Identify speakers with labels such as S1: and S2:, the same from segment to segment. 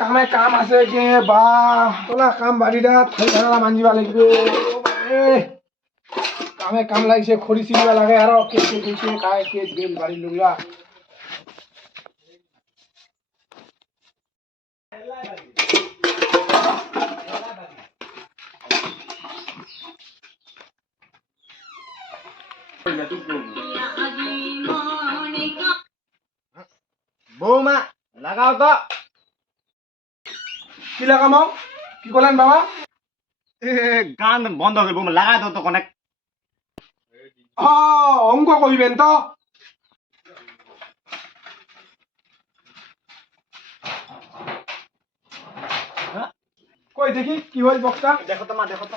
S1: কামে কাম আছে কে বা তোলা কাম বাড়ি দা থাই ধারা মাঞ্জিবা লাগবে কামে কাম লাগিছে খড়ি চিনিবা লাগে আর কে কে দিছে কায় কে গেম বাড়ি লুগলা
S2: বৌমা লাগাও তো
S1: কি লাগামাও কি করলেন বাবা
S2: গান বন্ধ করবো লাগাই তো
S1: অনেক অঙ্ক কইবেন তো কই দেখি কি হয় বক্তা
S2: দেখো তো মা দেখো তো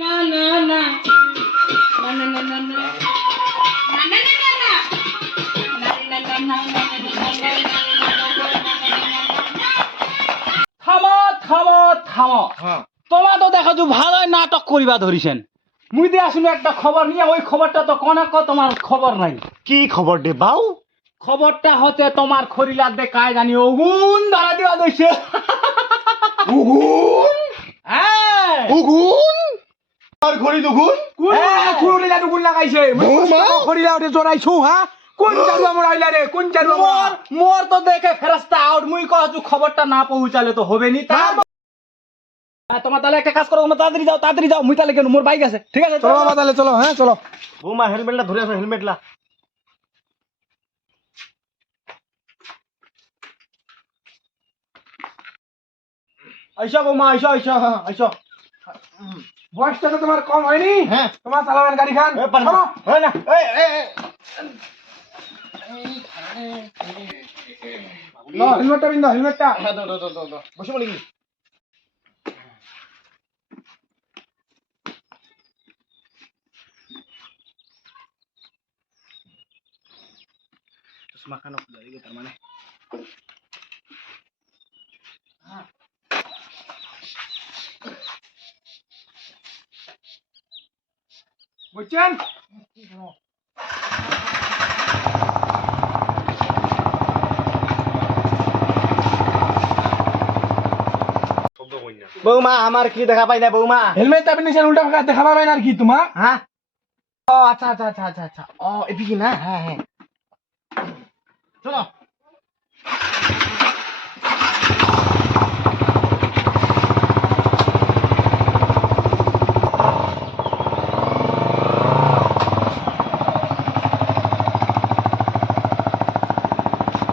S3: না না না না না না না না না না না না
S4: না না না না না খাও হ্যাঁ। তোমার তো দেখো তো ভালোই নাটক করিবা ধরিছেন মুই দিয়ে আসুন একটা খবর নিয়ে ওই খবরটা তো কনাক তোমার খবর নাই
S2: কি খবর দে বাউ
S4: খবরটা হচ্ছে তোমার খরিলার দে কায় জানি ওগুন ধরা দেওয়া দইছে
S1: উগুন
S4: হ্যাঁ
S1: উগুন
S2: আর খড়ি দুগুন
S4: হ্যাঁ
S1: খড়িলা দুগুন লাগাইছে খড়িলা ওটা জোড়াইছো হ্যাঁ কোন চারু আমার আইলা রে কোন চারু
S4: আমার মোর তো দেখে ফেরস্তা আউট মুই কহ খবরটা না পৌঁছালে তো হবে নি তার তোমার তাহলে একটা কাজ করো তোমরা তাড়াতাড়ি যাও তাড়াতাড়ি যাও মুই তাহলে কেন মোর বাইক আছে ঠিক আছে
S1: চলো বাবা তাহলে চলো হ্যাঁ চলো
S2: বৌমা হেলমেটটা ধরে আসো হেলমেটটা আইসো বৌমা আইসো আইসো হ্যাঁ আইসো
S1: বয়সটা তো তোমার কম হয়নি
S2: হ্যাঁ
S1: তোমার চালাবেন গাড়ি খান
S2: হ্যাঁ না
S1: হেলমেটটা বিন্দু হেলমেটটা
S2: বসে বলি মাকান اكو লাগি এটা মানে হ্যাঁ বউ ちゃん পড়ব কই
S1: না
S2: বৌমা আমার কি দেখা পাই না বৌমা
S1: হেলমেট আমি নিচে উল্টা ফাকা দেখা ভালো না আর কি তোমা
S2: হ্যাঁ ও আচ্ছা আচ্ছা আচ্ছা, আচ্ছা, আচ্ছা। ও ইবি না হ্যাঁ, হ্যাঁ।